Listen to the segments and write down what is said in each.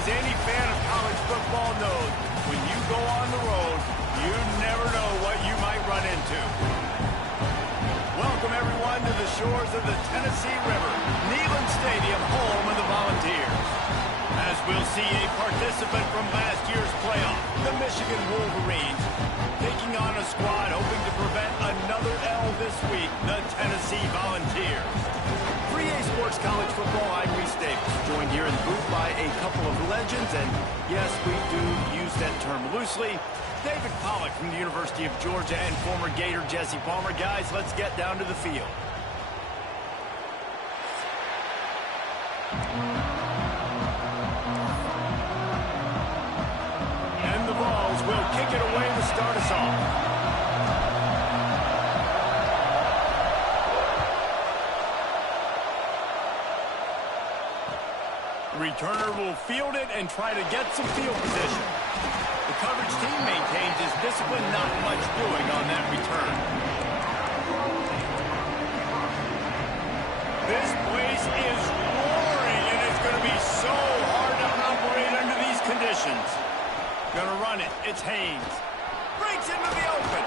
As any fan of college football knows, when you go on the road, you never know what you might run into. Welcome, everyone, to the shores of the Tennessee River, Neyland Stadium, home of the Volunteers. As we'll see a participant from last year's playoff, the Michigan Wolverines, taking on a squad hoping to prevent another L this week, the Tennessee Volunteers. 3A Sports College Football, I'm Reese Davis, joined here in the booth by a couple of legends, and yes, we do use that term loosely. David Pollack from the University of Georgia and former Gator Jesse Palmer. Guys, let's get down to the field. And the Vols will kick it away to start us off. The returner will field it and try to get some field position. The coverage team maintains his discipline, not much doing on that return. This place is roaring, and it's going to be so hard to operate under these conditions. Going to run it. It's Haynes. Breaks into the open.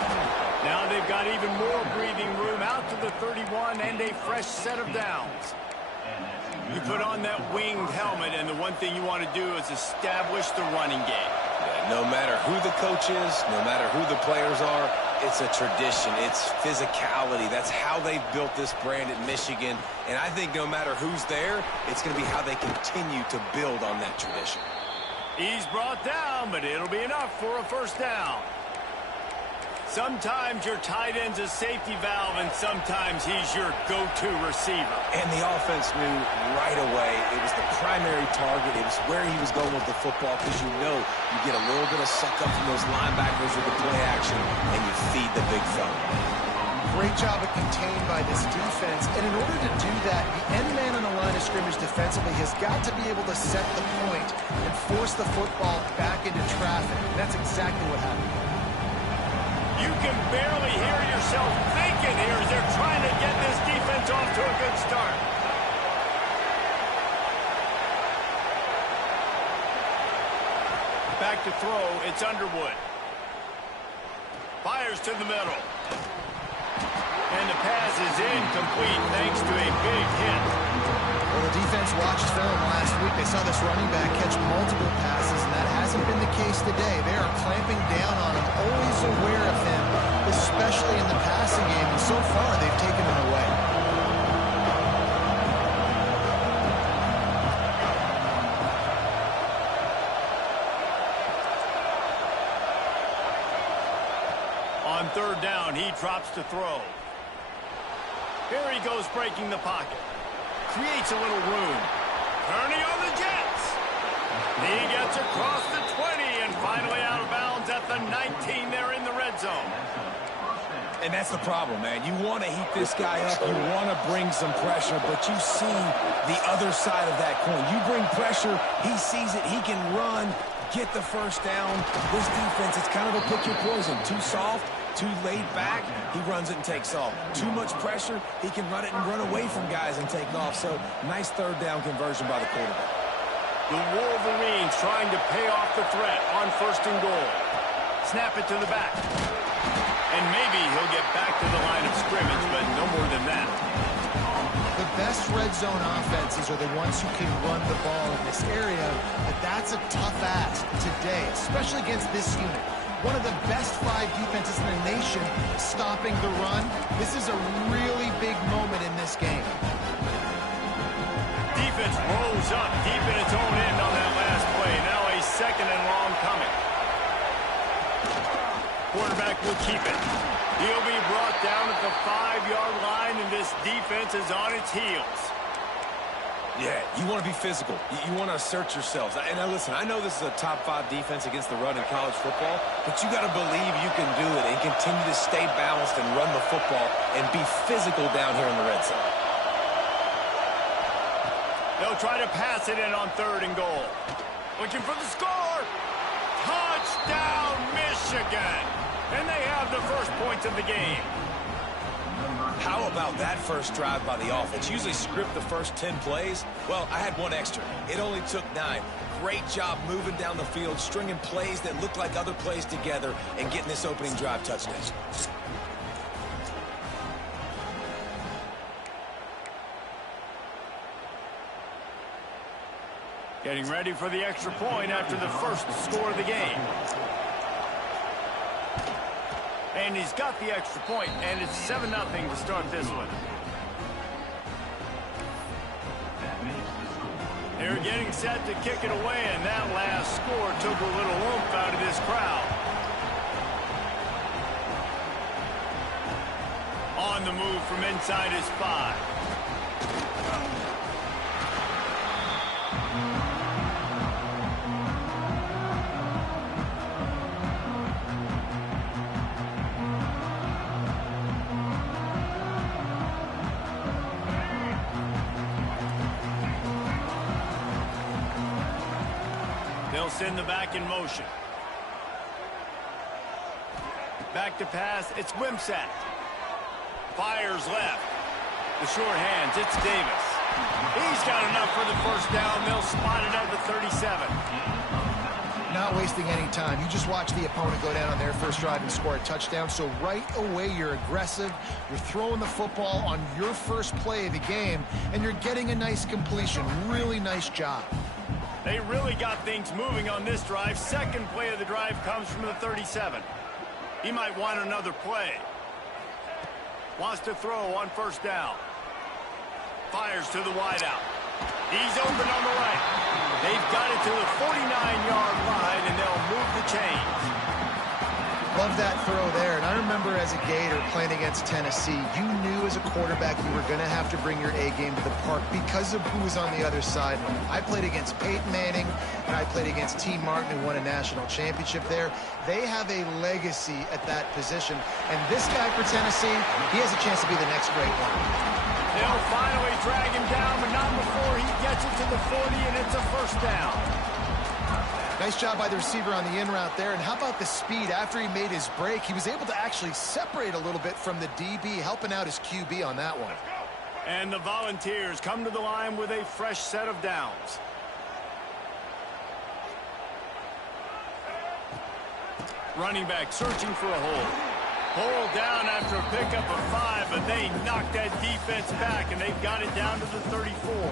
Now they've got even more breathing room out to the 31 and a fresh set of downs. You put on that winged helmet, and the one thing you want to do is establish the running game. No matter who the coach is, no matter who the players are, it's a tradition. It's physicality. That's how they've built this brand at Michigan. And I think no matter who's there, it's going to be how they continue to build on that tradition. He's brought down, but it'll be enough for a first down. Sometimes your tight end's a safety valve, and sometimes he's your go-to receiver. And the offense knew right away it was the primary target. It was where he was going with the football, because you know you get a little bit of suck-up from those linebackers with the play action, and you feed the big fella. Great job of contained by this defense. And in order to do that, the end man on the line of scrimmage defensively has got to be able to set the point and force the football back into traffic. And that's exactly what happened. You can barely hear yourself thinking here as they're trying to get this defense off to a good start. Back to throw, it's Underwood. Fires to the middle. And the pass is incomplete thanks to a big hit. Well, the defense watched film last week. They saw this running back catch multiple passes, and that hasn't been the case today. They are clamping down on him, always aware of him, especially in the passing game, and so far they've taken him away. On third down, he drops to throw. Here he goes breaking the pocket. Creates a little room. Kearney on the Jets. He gets across the 20 and finally out of bounds at the 19 there in the red zone. And that's the problem, man. You want to heat this guy up. You want to bring some pressure, but you see the other side of that coin. You bring pressure, he sees it, he can run, get the first down. This defense, it's kind of a pick your poison. Too soft, too laid back, he runs it and takes off. Too much pressure, he can run it and run away from guys and take off. So, nice third down conversion by the quarterback. The Wolverines trying to pay off the threat on first and goal. Snap it to the back. And maybe he'll get back to the line of scrimmage, but no more than that. The best red zone offenses are the ones who can run the ball in this area, but that's a tough ask today, especially against this unit. One of the best 5 defenses in the nation stopping the run. This is a really big moment in this game. Defense rolls up deep in its own end on that last play. Now a second and long coming. Quarterback will keep it. He'll be brought down at the 5-yard line, and this defense is on its heels. Yeah, you want to be physical. You want to assert yourselves. And now listen, I know this is a top 5 defense against the run in college football, but you got to believe you can do it and continue to stay balanced and run the football and be physical down here in the red zone. They'll try to pass it in on third and goal. Looking for the score. Touchdown, Michigan. And they have the first points of the game. How about that first drive by the offense? Usually script the first 10 plays. Well, I had one extra. It only took 9. great job moving down the field, stringing plays that look like other plays together, and getting this opening drive touchdown. Getting ready for the extra point after the first score of the game. And he's got the extra point, and it's 7-0 to start this one. They're getting set to kick it away, and that last score took a little oomph out of this crowd. On the move from inside his 5. They'll send the back in motion. Back to pass. It's Wimsatt. Fires left. The short hands. It's Davis. He's got enough for the first down. They'll spot it at the 37. Not wasting any time. You just watch the opponent go down on their first drive and score a touchdown. So right away, you're aggressive. You're throwing the football on your first play of the game, and you're getting a nice completion. Really nice job. They really got things moving on this drive. Second play of the drive comes from the 37. He might want another play. Wants to throw on first down. Fires to the wideout. He's open on the right. They've got it to the 49-yard line, and they'll move the chains. Love that throw there. And I remember as a Gator playing against Tennessee, you knew as a quarterback you were going to have to bring your A game to the park because of who was on the other side. I played against Peyton Manning, and I played against T. Martin, who won a national championship there. They have a legacy at that position. And this guy for Tennessee, he has a chance to be the next great one. They'll finally drag him down, but not before he gets it to the 40, and it's a first down. Nice job by the receiver on the in route there. And how about the speed after he made his break? He was able to actually separate a little bit from the DB, helping out his QB on that one. And the Volunteers come to the line with a fresh set of downs. Running back searching for a hole. Hole down after a pickup of 5, but they knocked that defense back, and they've got it down to the 34.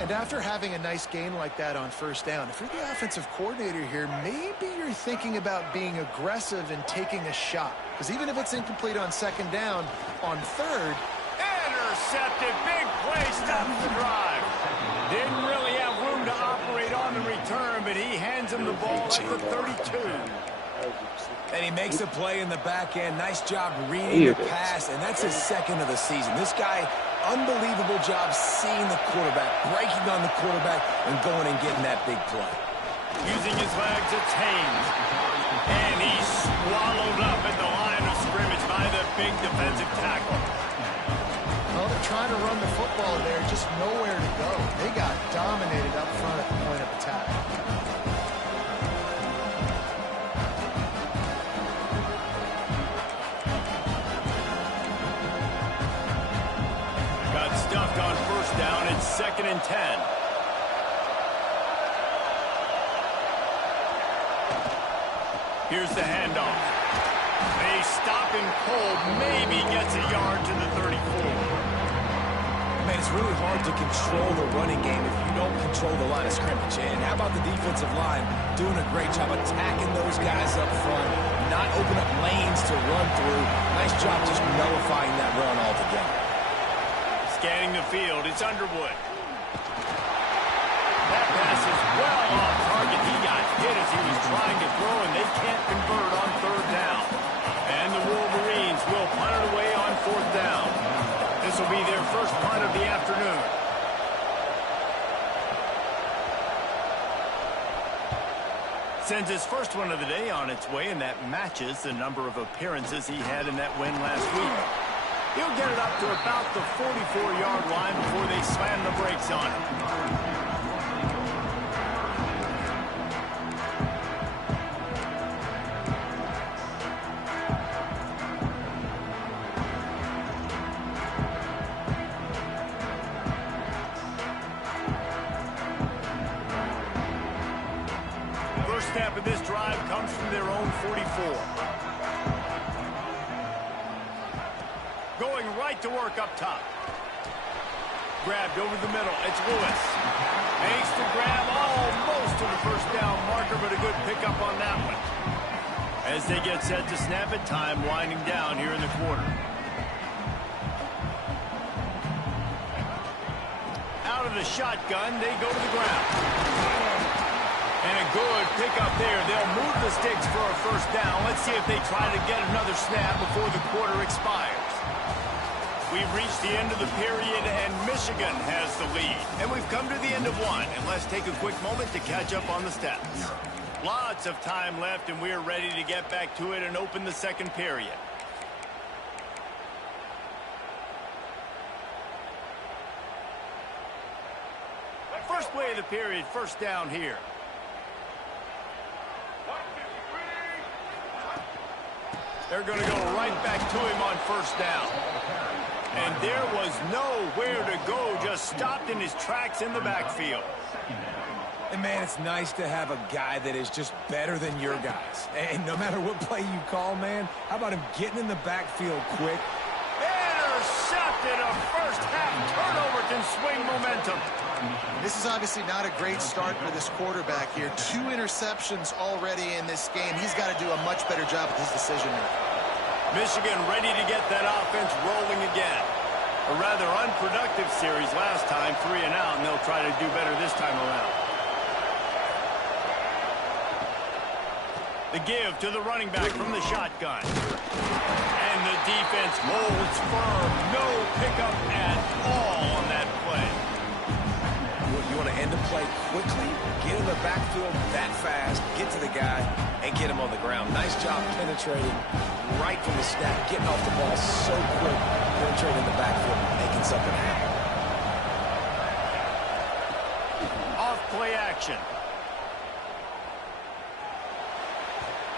And after having a nice gain like that on first down, if you're the offensive coordinator here, maybe you're thinking about being aggressive and taking a shot. Because even if it's incomplete on second down, on third... Intercepted. Big play. Stops the drive. Didn't really have room to operate on the return, but he hands him the ball at the 32. And he makes a play in the back end. Nice job reading the pass, and that's his second of the season. This guy, unbelievable job seeing the quarterback, breaking on the quarterback, and going and getting that big play. Using his legs, it's Haynes. And he's swallowed up at the line of scrimmage by the big defensive tackle. Well, they're trying to run the football there, just nowhere to go. They got dominated up front at the point of attack. Stuffed on first down. It's 2nd and 10. Here's the handoff. They stop him cold. Maybe gets a yard to the 34. Man, it's really hard to control the running game if you don't control the line of scrimmage. And how about the defensive line doing a great job attacking those guys up front, not open up lanes to run through. Nice job just nullifying that run altogether. Scanning the field, it's Underwood. That pass is well off target. He got hit as he was trying to throw, and they can't convert on third down. And the Wolverines will punt it away on fourth down. This will be their first punt of the afternoon. Sends his first one of the day on its way, and that matches the number of appearances he had in that win last week. He'll get it up to about the 44-yard line before they slam the brakes on it. 44. Going right to work up top. Grabbed over the middle. It's Lewis. Makes the grab almost to the first down marker, but a good pickup on that one. As they get set to snap it, time winding down here in the quarter. Out of the shotgun, they go to the ground. And a good pickup there. They'll move the sticks for a first down. Let's see if they try to get another snap before the quarter expires. We've reached the end of the period, and Michigan has the lead. And we've come to the end of one. And let's take a quick moment to catch up on the stats. Lots of time left, and we're ready to get back to it and open the second period. First play of the period, first down here. They're going to go right back to him on first down. And there was nowhere to go, just stopped in his tracks in the backfield. And, man, it's nice to have a guy that is just better than your guys. And no matter what play you call, man, how about him getting in the backfield quick? Intercepted. A first-half turnover can swing momentum. This is obviously not a great start for this quarterback here. 2 interceptions already in this game. He's got to do a much better job with his decision-making. Michigan ready to get that offense rolling again. A rather unproductive series last time, 3 and out, and they'll try to do better this time around. The give to the running back from the shotgun. And the defense holds firm. No pickup at all on that play. You want to end the play quickly, get in the backfield that fast, get to the guy, and get him on the ground. Nice job penetrating right from the snap, getting off the ball so quick, penetrating the backfield, making something happen. Off play action.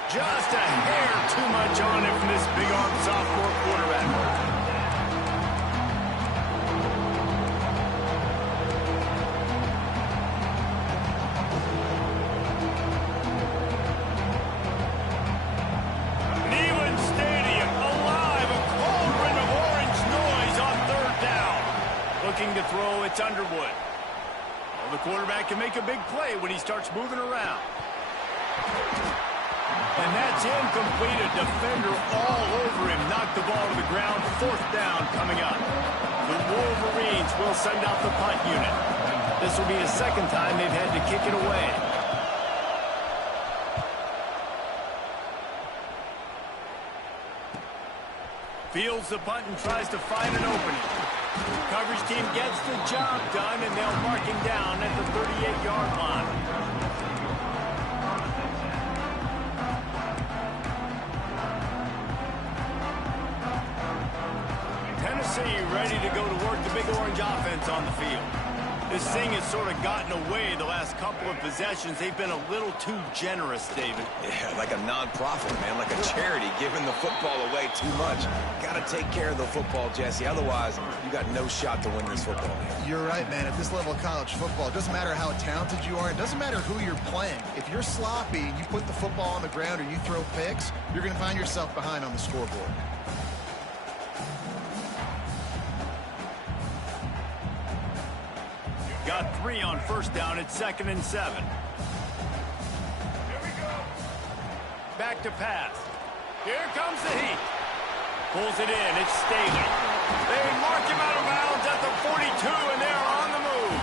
Just a hair too much on it from this big-armed sophomore quarterback. Neyland Stadium alive, a cauldron of orange noise on third down. Looking to throw, it's Underwood. Well, the quarterback can make a big play when he starts moving around. And that's incomplete. A defender all over him. Knocked the ball to the ground. Fourth down coming up. The Wolverines will send out the punt unit. This will be the second time they've had to kick it away. Fields the punt and tries to find an opening. Coverage team gets the job done, and they'll mark him down at the 38-yard line. Ready to go to work the big orange offense on the field. This thing has sort of gotten away the last couple of possessions. They've been a little too generous, David. Yeah, like a non-profit, man, like a charity, giving the football away too much. Got to take care of the football, Jesse. Otherwise, you got no shot to win this football game. You're right, man. At this level of college football, it doesn't matter how talented you are. It doesn't matter who you're playing. If you're sloppy and you put the football on the ground or you throw picks, you're going to find yourself behind on the scoreboard. Got 3 on first down. It's 2nd and 7. Here we go. Back to pass. Here comes the heat. Pulls it in. It's Staley. They mark him out of bounds at the 42, and they're on the move.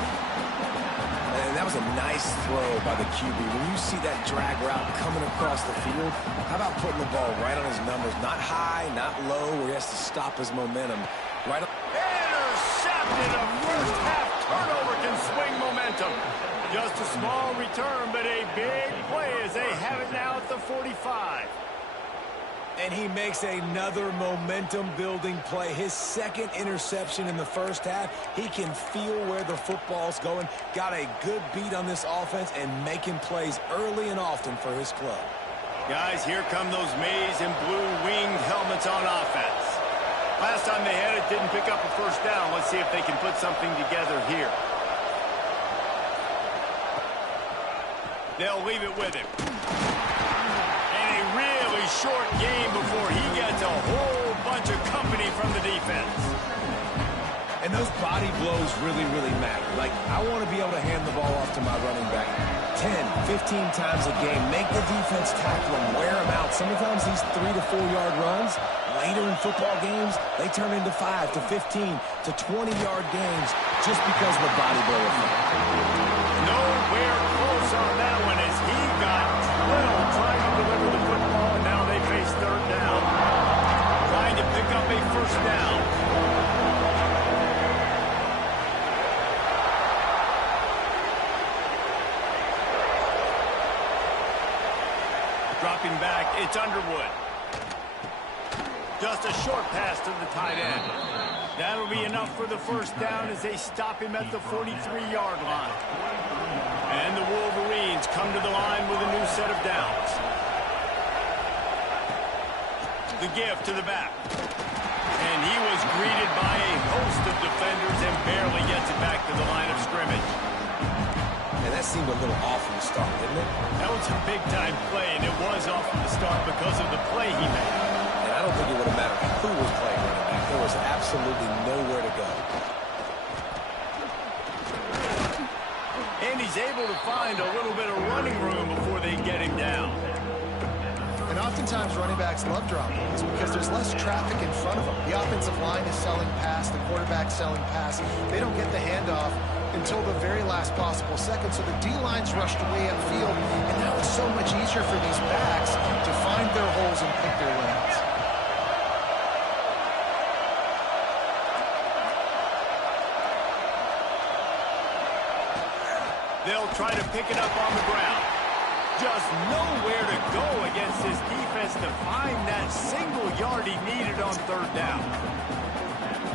And that was a nice throw by the QB. When you see that drag route coming across the field, how about putting the ball right on his numbers? Not high, not low, where he has to stop his momentum. Right on. Intercepted. A first-half turnover can swing momentum. Just a small return, but a big play as they have it now at the 45. And he makes another momentum-building play. His second interception in the first half. He can feel where the football's going. Got a good beat on this offense and making plays early and often for his club. Guys, here come those maize and blue winged helmets on offense. Last time they had it, didn't pick up a first down. Let's see if they can put something together here. They'll leave it with him. And a real short game before he gets a whole bunch of company from the defense. And those body blows really, really matter. Like, I want to be able to hand the ball off to my running back 10, 15 times a game. Make the defense tackle him, wear him out. Sometimes these 3 to 4 yard runs, later in football games, they turn into 5 to 15 to 20 yard games just because of the body blow effect. Nowhere close on that one as he got drilled trying to deliver the football, and now they face third down. Trying to pick up a first down. Dropping back, it's Underwood. Just a short pass to the tight end. That'll be enough for the first down as they stop him at the 43-yard line. And the Wolverines come to the line with a new set of downs. The give to the back. And he was greeted by a host of defenders and barely gets it back to the line of scrimmage. And that seemed a little off from the start, didn't it? That was a big-time play, and it was off from the start because of the play he made. And I don't think it would have mattered who was playing running back. There was absolutely nowhere to go. And he's able to find a little bit of running room before they get him down. And oftentimes running backs love drop balls because there's less traffic in front of them. The offensive line is selling pass, the quarterback's selling pass. They don't get the handoff until the very last possible second, so the D-line's rushed way upfield, and now it's so much easier for these backs to find their holes and pick their lanes. They'll try to pick it up on the ground. Just nowhere to go against this defense to find that single yard he needed on third down.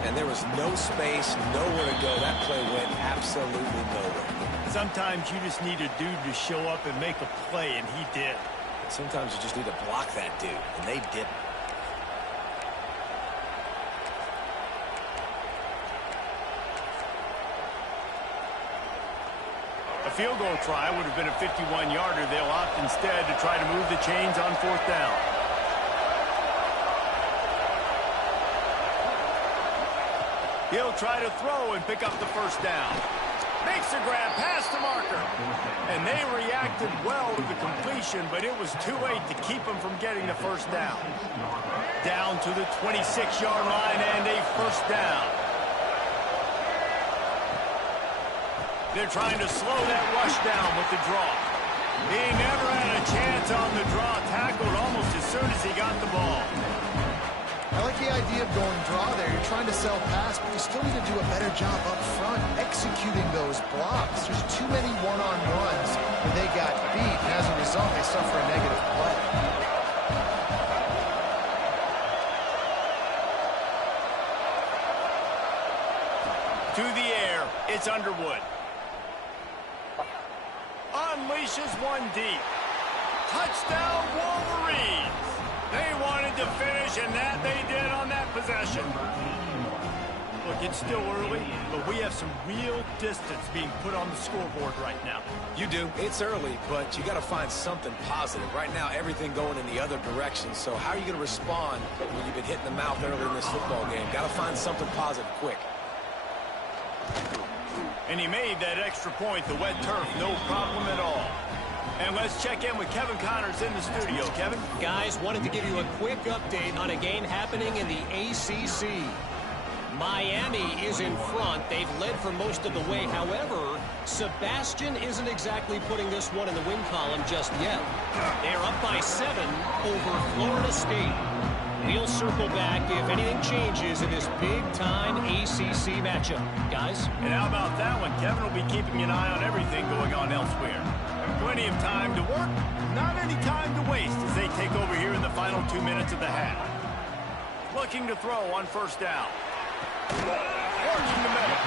And there was no space, nowhere to go. That play went absolutely nowhere. Sometimes you just need a dude to show up and make a play, and he did. Sometimes you just need to block that dude, and they didn't. A field goal try would have been a 51-yarder. They'll opt instead to try to move the chains on fourth down. He'll try to throw and pick up the first down. Makes a grab past the marker. And they reacted well to the completion, but it was too late to keep him from getting the first down. Down to the 26-yard line and a first down. They're trying to slow that rush down with the draw. He never had a chance on the draw, tackled almost as soon as he got the ball. I like the idea of going draw there. You're trying to sell pass, but you still need to do a better job up front executing those blocks. There's too many one-on-ones when they got beat, and as a result, they suffer a negative play. To the air, it's Underwood. Unleashes one deep. Touchdown, Wolverines! They wanted to finish, and that they did on that possession. Look, it's still early, but we have some real distance being put on the scoreboard right now. You do. It's early, but you got to find something positive. Right now, everything going in the other direction. So how are you going to respond when you've been hit in the mouth early in this football game? Got to find something positive quick. And he made that extra point, the wet turf, no problem at all. And let's check in with Kevin Connors in the studio. Kevin? Guys, wanted to give you a quick update on a game happening in the ACC. Miami is in front. They've led for most of the way. However, Sebastian isn't exactly putting this one in the win column just yet. They're up by 7 over Florida State. We'll circle back if anything changes in this big-time ACC matchup. Guys? And how about that one? Kevin will be keeping an eye on everything going on elsewhere. Plenty of time to work, not any time to waste as they take over here in the final 2 minutes of the half. Looking to throw on first down. Working the middle.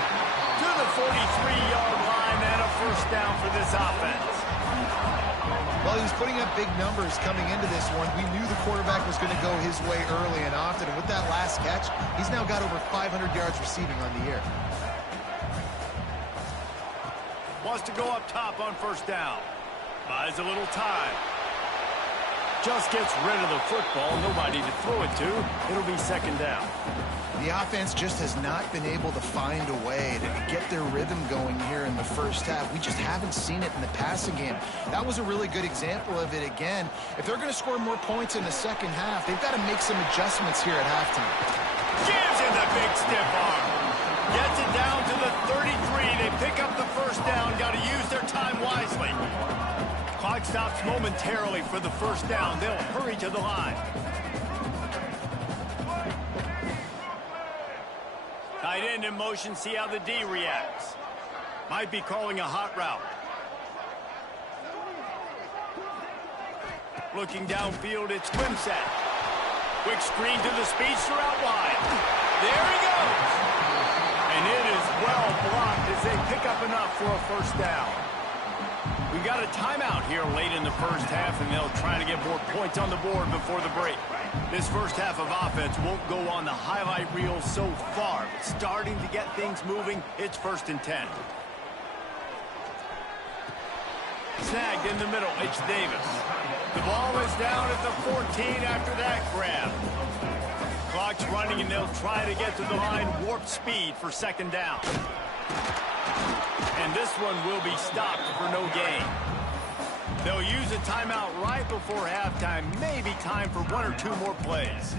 To the 43-yard line and a first down for this offense. Well, he was putting up big numbers coming into this one. We knew the quarterback was going to go his way early and often. And with that last catch, he's now got over 500 yards receiving on the year. Wants to go up top on first down. Buys a little time. Just gets rid of the football. Nobody to throw it to. It'll be second down. The offense just has not been able to find a way to get their rhythm going here in the first half. We just haven't seen it in the passing game. That was a really good example of it again. If they're going to score more points in the second half, they've got to make some adjustments here at halftime. Gives him the big stiff arm. Gets it down to the 33. They pick up the first down. Got to use their time wisely. Clock stops momentarily for the first down. They'll hurry to the line. Tight end in motion, see how the D reacts. Might be calling a hot route. Looking downfield, it's Wimsatt. Quick screen to the speedster out wide. There he goes. And it is well blocked as they pick up enough for a first down. We've got a timeout here late in the first half, and they'll try to get more points on the board before the break. This first half of offense won't go on the highlight reel so far, but starting to get things moving. It's 1st and 10. Snagged in the middle, it's Davis. The ball is down at the 14 after that grab. Clock's running, and they'll try to get to the line, warp speed for second down. And this one will be stopped for no gain. They'll use a timeout right before halftime. Maybe time for 1 or 2 more plays.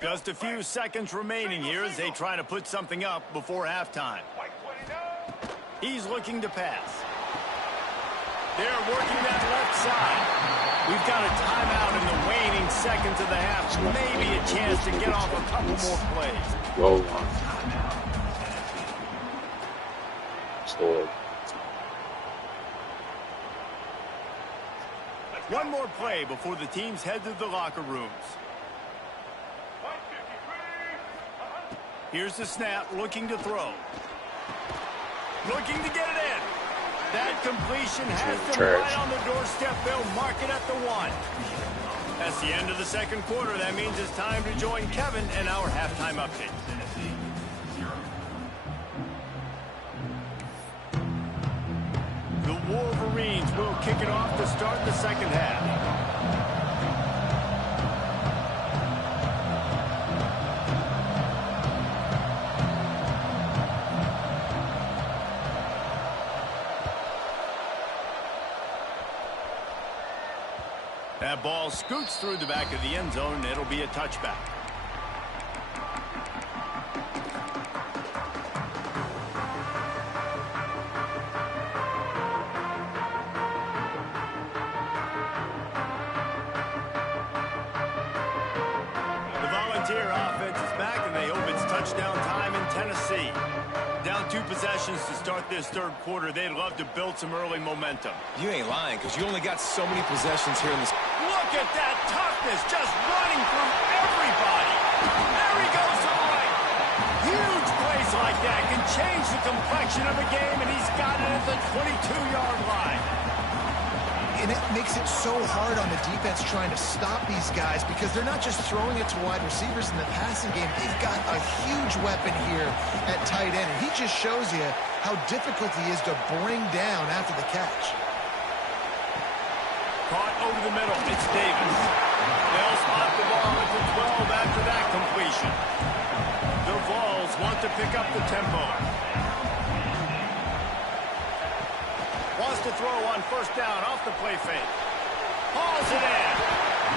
Just a few seconds remaining here as they try to put something up before halftime. He's looking to pass. They're working that left side. We've got a timeout in the waning seconds of the half, so maybe a chance to get off a couple more plays. Whoa. Stored. One more play before the teams head to the locker rooms. Here's the snap, looking to throw. Looking to get it in. That completion has them right on the doorstep. They'll mark it at the 1. That's the end of the second quarter. That means it's time to join Kevin and our halftime update. The Wolverines will kick it off to start the second half. That ball scoots through the back of the end zone, and it'll be a touchback. The Volunteer offense is back, and they hope it's touchdown time in Tennessee. Down 2 possessions to start this third quarter. They'd love to build some early momentum. You ain't lying, because you only got so many possessions here in this. Look at that toughness, just running through everybody. There he goes to the right. Huge plays like that can change the complexion of a game, and he's got it at the 22-yard line. And it makes it so hard on the defense trying to stop these guys because they're not just throwing it to wide receivers in the passing game. They've got a huge weapon here at tight end, and he just shows you how difficult he is to bring down after the catch. Caught over the middle. It's Davis. They'll spot the ball at the 12 after that completion. The Vols want to pick up the tempo. Wants to throw on first down off the play fake. Hauls it in.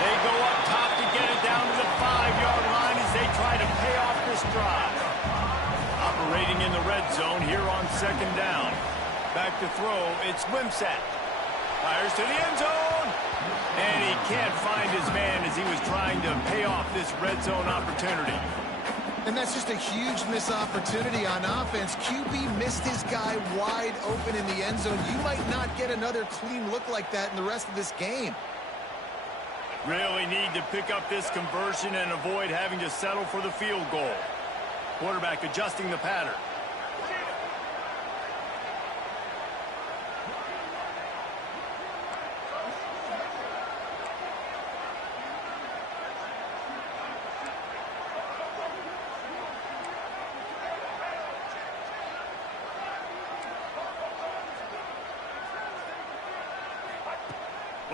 They go up top to get it down to the 5-yard line as they try to pay off this drive. Operating in the red zone here on second down. Back to throw. It's Wimsatt. Fires to the end zone. And he can't find his man as he was trying to pay off this red zone opportunity. And that's just a huge missed opportunity on offense. QB missed his guy wide open in the end zone. You might not get another clean look like that in the rest of this game. Really need to pick up this conversion and avoid having to settle for the field goal. Quarterback adjusting the pattern.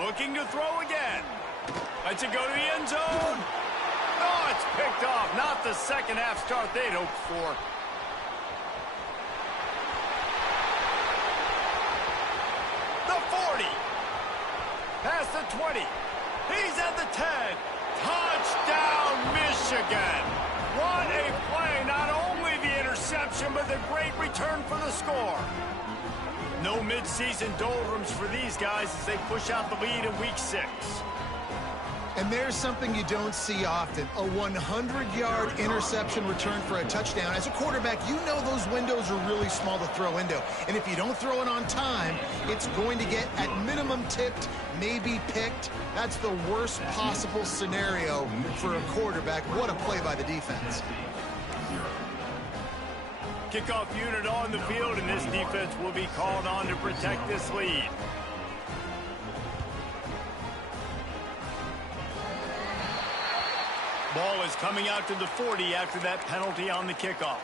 Looking to throw again. Lets it go to the end zone. Oh, it's picked off. Not the second half start they'd hoped for. The 40. Past the 20. He's at the 10. Touchdown, Michigan. What a play. Not only the interception, but the great return for the score. No midseason doldrums for these guys as they push out the lead in Week 6. And there's something you don't see often, a 100-yard interception return for a touchdown. As a quarterback, you know those windows are really small to throw into. And if you don't throw it on time, it's going to get at minimum tipped, maybe picked. That's the worst possible scenario for a quarterback. What a play by the defense. Kickoff unit on the field, and this defense will be called on to protect this lead. Ball is coming out to the 40 after that penalty on the kickoff.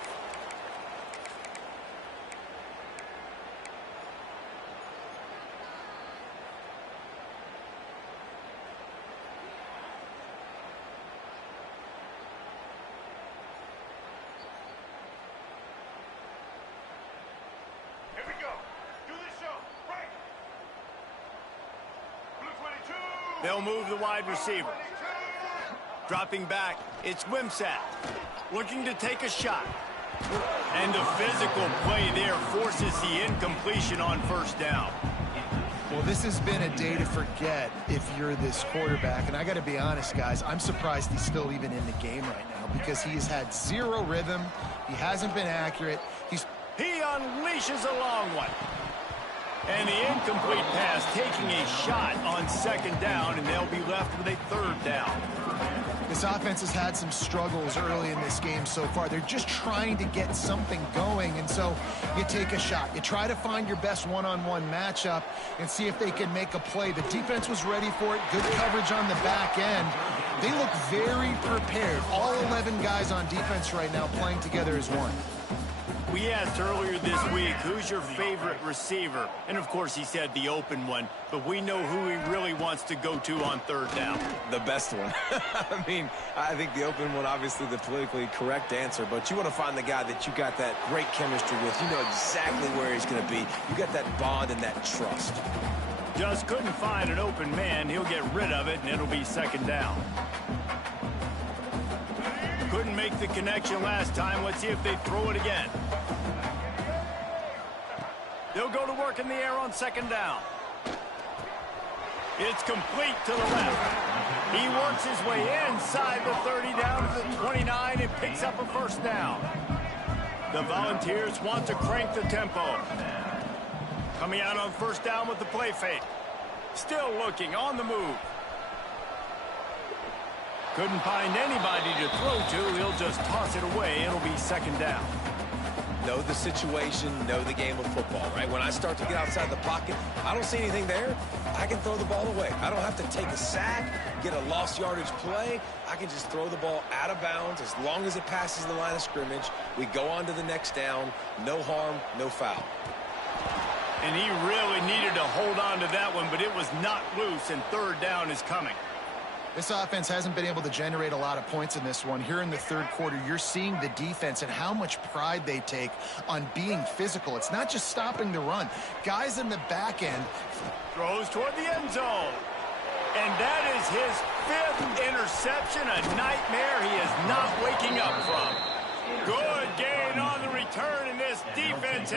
They'll move the wide receiver. Dropping back, it's Wimsatt. Looking to take a shot. And a physical play there forces the incompletion on first down. Well, this has been a day to forget if you're this quarterback. And I got to be honest, guys, I'm surprised he's still even in the game right now because he has had zero rhythm. He hasn't been accurate. He unleashes a long one. And the incomplete pass taking a shot on second down, and they'll be left with a third down. This offense has had some struggles early in this game so far. They're just trying to get something going, and so you take a shot. You try to find your best one-on-one matchup and see if they can make a play. The defense was ready for it. Good coverage on the back end. They look very prepared. All 11 guys on defense right now playing together as one. We asked earlier this week, who's your favorite receiver? And, of course, he said the open one. But we know who he really wants to go to on third down. The best one. I mean, I think the open one, obviously the politically correct answer. But you want to find the guy that you got that great chemistry with. You know exactly where he's going to be. You got that bond and that trust. Just couldn't find an open man. He'll get rid of it, and it'll be second down. Couldn't make the connection last time. Let's see if they throw it again. They'll go to work in the air on second down. It's complete to the left. He works his way inside the 30 down to the 29 and picks up a first down. The Volunteers want to crank the tempo. Coming out on first down with the play fake. Still looking on the move. Couldn't find anybody to throw to. He'll just toss it away. It'll be second down. Know the situation, know the game of football, right? When I start to get outside the pocket, I don't see anything there. I can throw the ball away. I don't have to take a sack, get a lost yardage play. I can just throw the ball out of bounds as long as it passes the line of scrimmage. We go on to the next down. No harm, no foul. And he really needed to hold on to that one, but it was not loose, and third down is coming. This offense hasn't been able to generate a lot of points in this one. Here in the third quarter, you're seeing the defense and how much pride they take on being physical. It's not just stopping the run. Guys in the back end. Throws toward the end zone. And that is his fifth interception, a nightmare he is not waking up from. Good gain on the return, and this defense